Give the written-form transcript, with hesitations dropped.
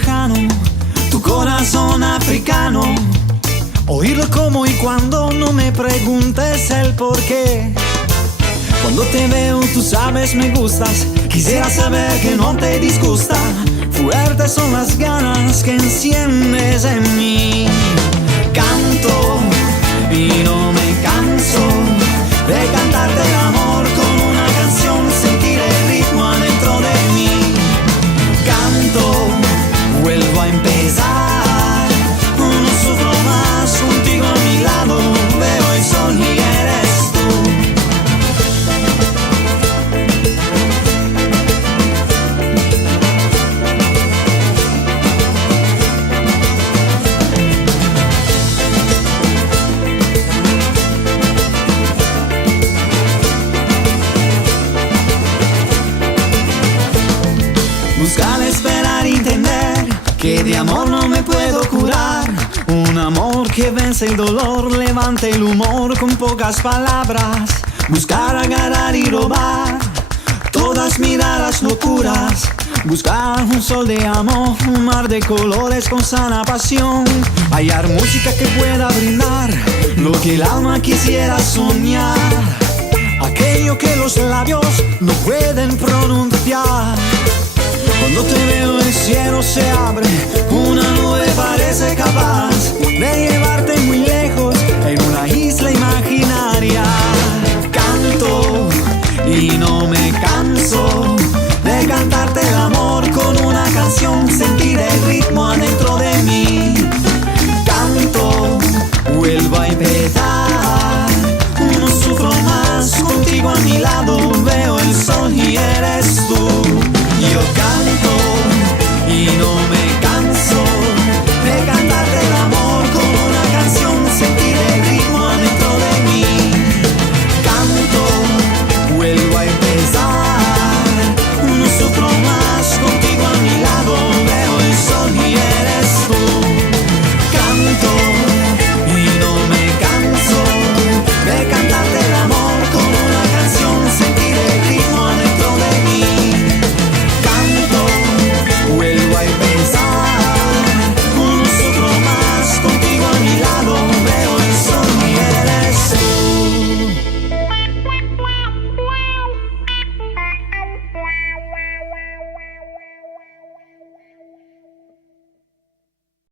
lejano, tu corazón africano. Oírlo como y cuando, no me preguntes el por qué. Cuando te veo tú sabes me gustas, quisiera saber que no te disgusta. Fuertes son las ganas que enciendes en mí. Canto y no me canso de cantarte el amor con una canción, sentir el ritmo adentro de mí. Canto, vuelvo a empezar, no sufro más contigo a mi lado, veo el sol y eres tú. Buscar, esperar, entender que de amor no me puedo curar. Un amor que vence el dolor, levante el humor con pocas palabras. Buscar, agarrar y robar todas miradas locuras. Buscar un sol de amor, un mar de colores con sana pasión. Hallar música que pueda brindar lo que el alma quisiera soñar. Aquello que los labios no pueden pronunciar. Cuando te veo el cielo se abre, una nube parece capaz de llevarte muy lejos en una isla imaginaria. Canto y no me canso de cantarte el amor con una canción,